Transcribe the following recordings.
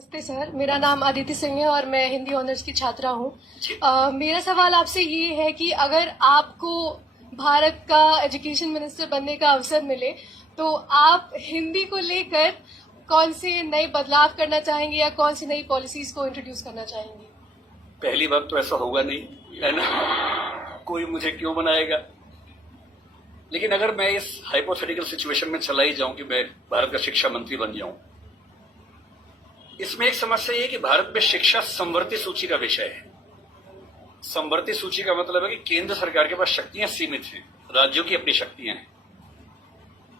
नमस्ते सर, मेरा नाम अदिति सिंह है और मैं हिंदी ऑनर्स की छात्रा हूँ। मेरा सवाल आपसे ये है कि अगर आपको भारत का एजुकेशन मिनिस्टर बनने का अवसर मिले तो आप हिंदी को लेकर कौन से नए बदलाव करना चाहेंगे या कौन सी नई पॉलिसीज को इंट्रोड्यूस करना चाहेंगे? पहली बात तो ऐसा होगा नहीं, है ना? कोई मुझे क्यों बनाएगा। लेकिन अगर मैं इस हाइपोथेटिकल सिचुएशन में चला ही जाऊं कि मैं भारत का शिक्षा मंत्री बन जाऊं, इसमें एक समस्या ये है कि भारत में शिक्षा संवर्ती सूची का विषय है। संवर्ती सूची का मतलब है कि केंद्र सरकार के पास शक्तियां सीमित हैं, राज्यों की अपनी शक्तियां हैं।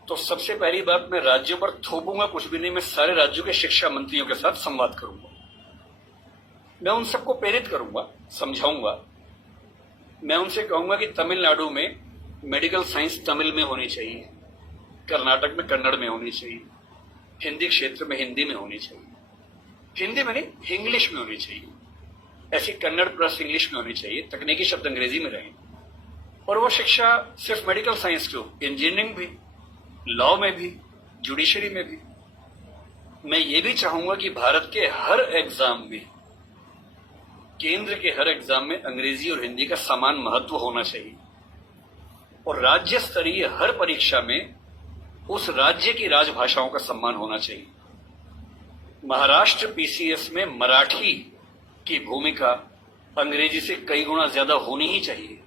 तो सबसे पहली बात, मैं राज्यों पर थोपूंगा कुछ भी नहीं, मैं सारे राज्यों के शिक्षा मंत्रियों के साथ संवाद करूंगा। मैं उन सबको प्रेरित करूंगा, समझाऊंगा। मैं उनसे कहूंगा कि तमिलनाडु में मेडिकल साइंस तमिल में होनी चाहिए, कर्नाटक में कन्नड़ में होनी चाहिए, हिंदी क्षेत्र में हिंदी में होनी चाहिए, हिंदी में नहीं इंग्लिश में होनी चाहिए, ऐसी कन्नड़ प्लस इंग्लिश में होनी चाहिए, तकनीकी शब्द अंग्रेजी में रहें। और वो शिक्षा सिर्फ मेडिकल साइंस क्यों, इंजीनियरिंग भी, लॉ में भी, जुडिशरी में भी। मैं ये भी चाहूंगा कि भारत के हर एग्जाम में, केंद्र के हर एग्जाम में अंग्रेजी और हिंदी का समान महत्व होना चाहिए। और राज्य स्तरीय हर परीक्षा में उस राज्य की राजभाषाओं का सम्मान होना चाहिए। महाराष्ट्र पीसीएस में मराठी की भूमिका अंग्रेजी से कई गुना ज्यादा होनी ही चाहिए,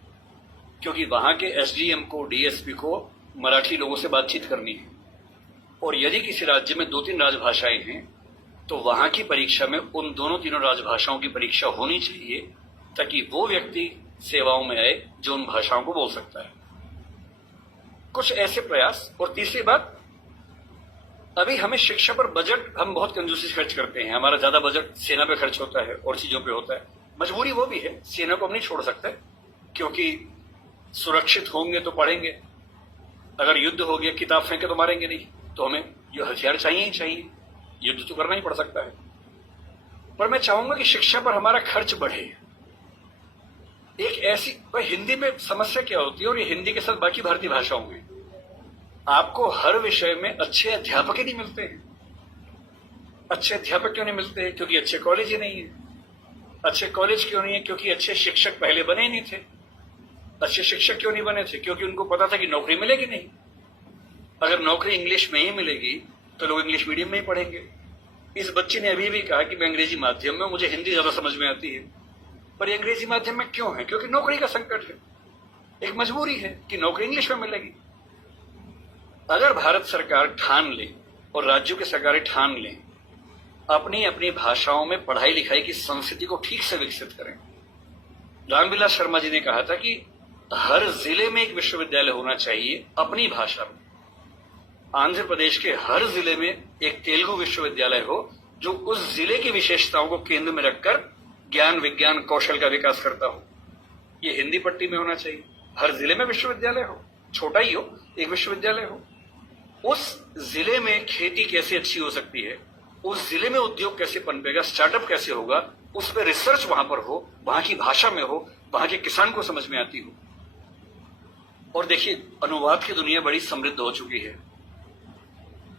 क्योंकि वहां के एसडीएम को, डीएसपी को मराठी लोगों से बातचीत करनी है। और यदि किसी राज्य में 2-3 राजभाषाएं हैं तो वहां की परीक्षा में उन दोनों तीनों राजभाषाओं की परीक्षा होनी चाहिए, ताकि वो व्यक्ति सेवाओं में आए जो उन भाषाओं को बोल सकता है। कुछ ऐसे प्रयास। और तीसरी बात, अभी हमें शिक्षा पर बजट हम बहुत कंजूसी से खर्च करते हैं। हमारा ज्यादा बजट सेना पे खर्च होता है और चीजों पे होता है। मजबूरी वो भी है, सेना को हम नहीं छोड़ सकते, क्योंकि सुरक्षित होंगे तो पढ़ेंगे। अगर युद्ध हो गया, किताब फेंके तो मारेंगे नहीं, तो हमें ये हथियार चाहिए ही चाहिए, युद्ध तो करना ही पड़ सकता है। पर मैं चाहूंगा कि शिक्षा पर हमारा खर्च बढ़े। एक ऐसी, हिंदी में समस्या क्या होती है, और ये हिंदी के साथ बाकी भारतीय भाषाओं में, आपको हर विषय में अच्छे अध्यापक ही नहीं मिलते हैं। अच्छे अध्यापक क्यों नहीं मिलते हैं? क्योंकि अच्छे कॉलेज ही नहीं है। अच्छे कॉलेज क्यों नहीं है? क्योंकि अच्छे शिक्षक पहले बने ही नहीं थे। अच्छे शिक्षक क्यों नहीं बने थे? क्योंकि उनको पता था कि नौकरी मिलेगी नहीं। अगर नौकरी इंग्लिश में ही मिलेगी तो लोग इंग्लिश मीडियम में ही पढ़ेंगे। इस बच्ची ने अभी भी कहा कि मैं अंग्रेजी माध्यम में, मुझे हिंदी ज्यादा समझ में आती है। पर ये अंग्रेजी माध्यम में क्यों है? क्योंकि नौकरी का संकट है, एक मजबूरी है कि नौकरी इंग्लिश में मिलेगी। अगर भारत सरकार ठान ले और राज्यों की सरकारें ठान लें, अपनी अपनी भाषाओं में पढ़ाई लिखाई की संस्कृति को ठीक से विकसित करें। रामविलास शर्मा जी ने कहा था कि हर जिले में एक विश्वविद्यालय होना चाहिए अपनी भाषा में। आंध्र प्रदेश के हर जिले में एक तेलुगु विश्वविद्यालय हो, जो उस जिले की विशेषताओं को केंद्र में रखकर ज्ञान, विज्ञान, कौशल का विकास करता हो। ये हिंदी पट्टी में होना चाहिए। हर जिले में विश्वविद्यालय हो, छोटा ही हो, एक विश्वविद्यालय हो। उस जिले में खेती कैसे अच्छी हो सकती है, उस जिले में उद्योग कैसे पनपेगा, स्टार्टअप कैसे होगा, उस पर रिसर्च वहां पर हो, वहां की भाषा में हो, वहां के किसान को समझ में आती हो। और देखिए, अनुवाद की दुनिया बड़ी समृद्ध हो चुकी है।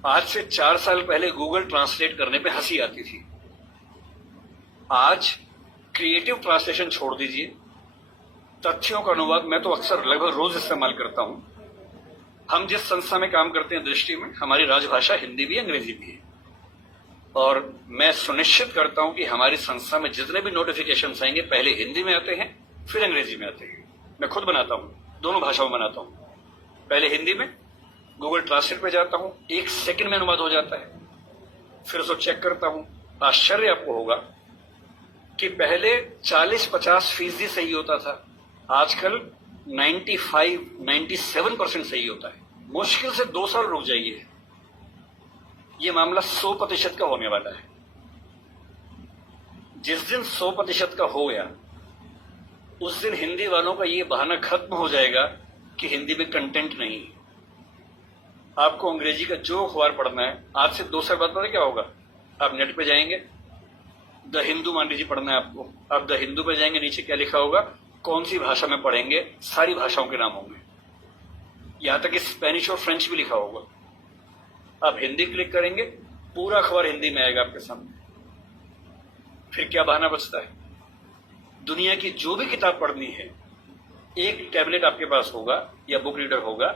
आज से 4 साल पहले गूगल ट्रांसलेट करने पे हंसी आती थी। आज क्रिएटिव ट्रांसलेशन छोड़ दीजिए, तथ्यों का अनुवाद मैं तो अक्सर लगभग रोज इस्तेमाल करता हूं। हम जिस संस्था में काम करते हैं, दृष्टि में हमारी राजभाषा हिंदी भी, अंग्रेजी भी है। और मैं सुनिश्चित करता हूं कि हमारी संस्था में जितने भी नोटिफिकेशन आएंगे, पहले हिंदी में आते हैं, फिर अंग्रेजी में आते हैं। मैं खुद बनाता हूं, दोनों भाषाओं में बनाता हूं। पहले हिंदी में, गूगल ट्रांसलेट पे जाता हूं, 1 सेकंड में अनुवाद हो जाता है। फिर उसको चेक करता हूं। आश्चर्य आपको होगा कि पहले 40-50% सही होता था, आजकल 95-97% सही होता है। मुश्किल से 2 साल रुक जाइए, ये मामला 100% का होने वाला है। जिस दिन 100% का हो गया, उस दिन हिंदी वालों का ये बहाना खत्म हो जाएगा कि हिंदी में कंटेंट नहीं है। आपको अंग्रेजी का जो अखबार पढ़ना है, आज से 2 साल बाद पता क्या होगा, आप नेट पे जाएंगे, द हिंदू मान लीजिए पढ़ना है आपको, आप द हिंदू पे जाएंगे, नीचे क्या लिखा होगा, कौन सी भाषा में पढ़ेंगे, सारी भाषाओं के नाम होंगे, यहां तक कि स्पेनिश और फ्रेंच भी लिखा होगा। आप हिंदी क्लिक करेंगे, पूरा अखबार हिंदी में आएगा आपके सामने। फिर क्या बहाना बचता है? दुनिया की जो भी किताब पढ़नी है, एक टैबलेट आपके पास होगा या बुक रीडर होगा,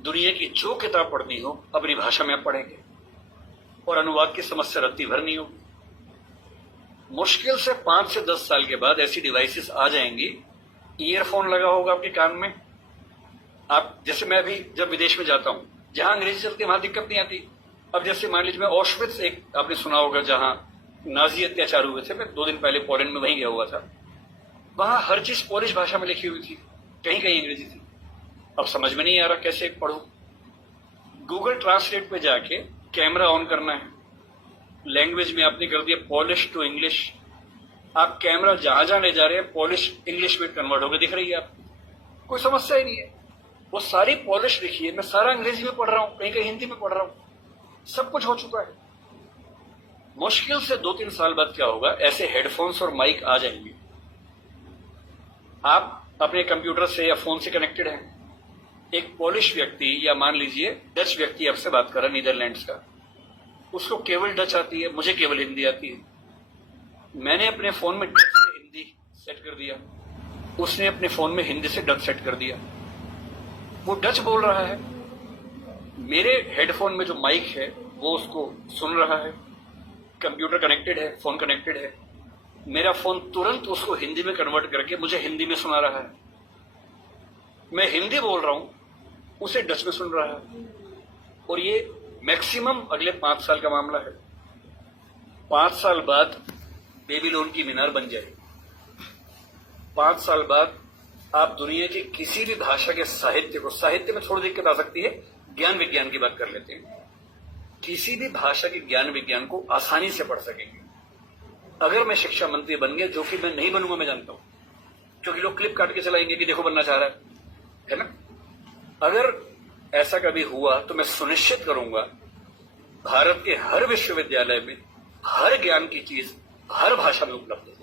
दुनिया की जो किताब पढ़नी हो अपनी भाषा में आप पढ़ेंगे और अनुवाद की समस्या रत्ती भर नहीं होगी। मुश्किल से 5 से 10 साल के बाद ऐसी डिवाइसेस आ जाएंगी, ईयरफोन लगा होगा आपके कान में। आप जैसे मैं भी जब विदेश में जाता हूं, जहां अंग्रेजी चलती है वहां दिक्कत नहीं आती। अब जैसे मान लीजिए मैं ऑशविट्ज, एक आपने सुना होगा जहां नाजी अत्याचार हुए थे, मैं 2 दिन पहले पोलैंड में वहीं गया हुआ था। वहां हर चीज पोलिश भाषा में लिखी हुई थी, कहीं कहीं अंग्रेजी थी। अब समझ में नहीं आ रहा कैसे पढ़ूं। गूगल ट्रांसलेट पे जाके कैमरा ऑन करना है, लैंग्वेज में आपने कर दिया पॉलिश टू इंग्लिश। आप कैमरा जहां जहां ले जा रहे हैं पॉलिश इंग्लिश में कन्वर्ट होकर दिख रही है आपको, कोई समस्या ही नहीं है। वो सारी पॉलिश लिखी है, मैं सारा अंग्रेजी में पढ़ रहा हूं, कहीं कहीं हिंदी में पढ़ रहा हूं, सब कुछ हो चुका है। मुश्किल से 2-3 साल बाद क्या होगा, ऐसे हेडफोन्स और माइक आ जाएंगे। आप अपने कंप्यूटर से या फोन से कनेक्टेड हैं, एक पॉलिश व्यक्ति या मान लीजिए डच व्यक्ति आपसे बात कर रहा है, नीदरलैंड्स का, उसको केवल डच आती है, मुझे केवल हिंदी आती है। मैंने अपने फोन में डच से हिंदी सेट कर दिया, उसने अपने फोन में हिंदी से डच सेट कर दिया। वो डच बोल रहा है, मेरे हेडफोन में जो माइक है वो उसको सुन रहा है, कंप्यूटर कनेक्टेड है, फोन कनेक्टेड है, मेरा फोन तुरंत उसको हिंदी में कन्वर्ट करके मुझे हिंदी में सुना रहा है। मैं हिंदी बोल रहा हूं, उसे डच में सुन रहा है। और ये मैक्सिमम अगले 5 साल का मामला है। 5 साल बाद बेबीलोन की मीनार बन जाए। 5 साल बाद आप दुनिया की किसी भी भाषा के साहित्य को, साहित्य में थोड़ी दिक्कत आ सकती है, ज्ञान विज्ञान की बात कर लेते हैं, किसी भी भाषा के ज्ञान विज्ञान को आसानी से पढ़ सकेंगे। अगर मैं शिक्षा मंत्री बन गया, जो कि मैं नहीं बनूंगा, मैं जानता हूं, क्योंकि लोग क्लिप काट के चलाएंगे कि देखो बनना चाह रहा है ना। अगर ऐसा कभी हुआ तो मैं सुनिश्चित करूंगा भारत के हर विश्वविद्यालय में हर ज्ञान की चीज हर भाषा में उपलब्ध हो।